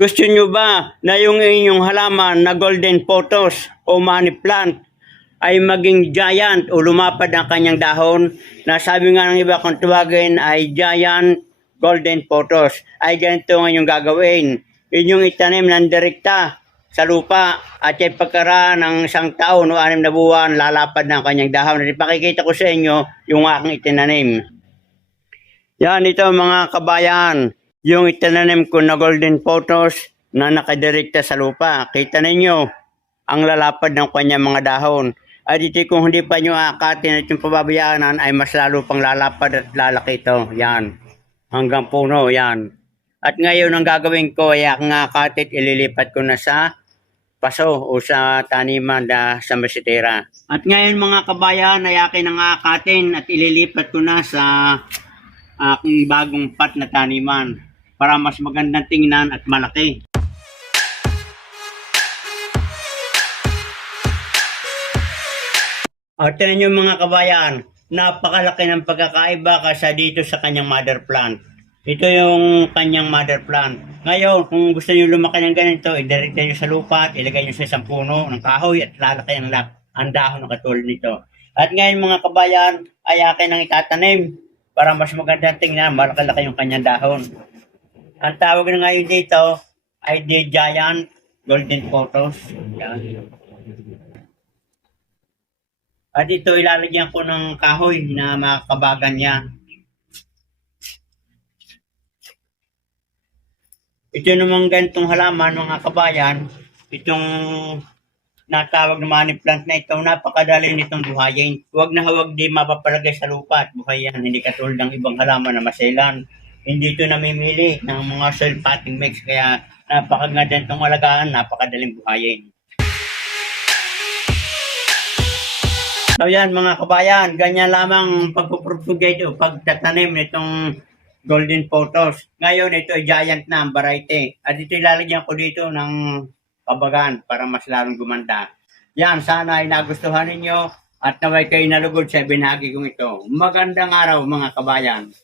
Gusto nyo ba na yung inyong halaman na golden pothos o money plant ay maging giant o lumapad ang kanyang dahon na sabi nga ng iba kung tawagin ay giant golden pothos? Ay ganito ang inyong gagawin. Inyong itanim ng direkta sa lupa at ay pagkaraan ng isang taon o 6 na buwan lalapad ng kanyang dahon. At ipakikita ko sa inyo yung aking itinanim. Yan ito mga kabayan. Yung itinanim ko na golden pothos na nakadirekta sa lupa. Kita ninyo ang lalapad ng kanyang mga dahon. At ito kung hindi pa nyo aakatin at yung pababayaanan ay mas lalo pang lalapad at lalaki ito. Yan. Hanggang puno. Yan. At ngayon ang gagawin ko ay aking aakatit ililipat ko na sa paso o sa taniman na sa masitera. At ngayon mga kabayan ay akin ang aakatin at ililipat ko na sa aking bagong pat na taniman para mas magandang tingnan at malaki. At tinan nyo mga kabayan, napakalaki ng pagkakaiba kasi dito sa kanyang mother plant. Ito yung kanyang mother plant. Ngayon, kung gusto nyo lumaki ng ganito, idirekta nyo sa lupa at ilagay nyo sa isang puno ng kahoy at lalaki ang dahon ng katulad nito. At ngayon mga kabayan, ay akin ang itatanim para mas magandang tingnan, malaki-laki yung kanyang dahon. Ang tawag na ngayon dito ay the giant golden pothos. Yan. At ito ilalagyan ko ng kahoy na makakabagan niya. Ito namang ganitong halaman mga kabayan, itong natawag na money plant na ito, napakadali nitong buhayin. Huwag na huwag di mapapalagay sa lupa at buhayan, hindi katulad ng ibang halaman na maselan. Hindi ito namimili ng mga soil potting mix, kaya napakaganda itong alagaan, napakadaling buhayin. So yan mga kabayan, ganyan lamang pagpupropagate o pagtatanim nitong golden pothos. Ngayon ito ay giant na ang variety. At ito ilalagyan ko dito ng kabagan para mas lalong gumanda. Yan, sana ay nagustuhan ninyo at naway kayo nalugod sa binahagi kong ito. Magandang araw mga kabayan.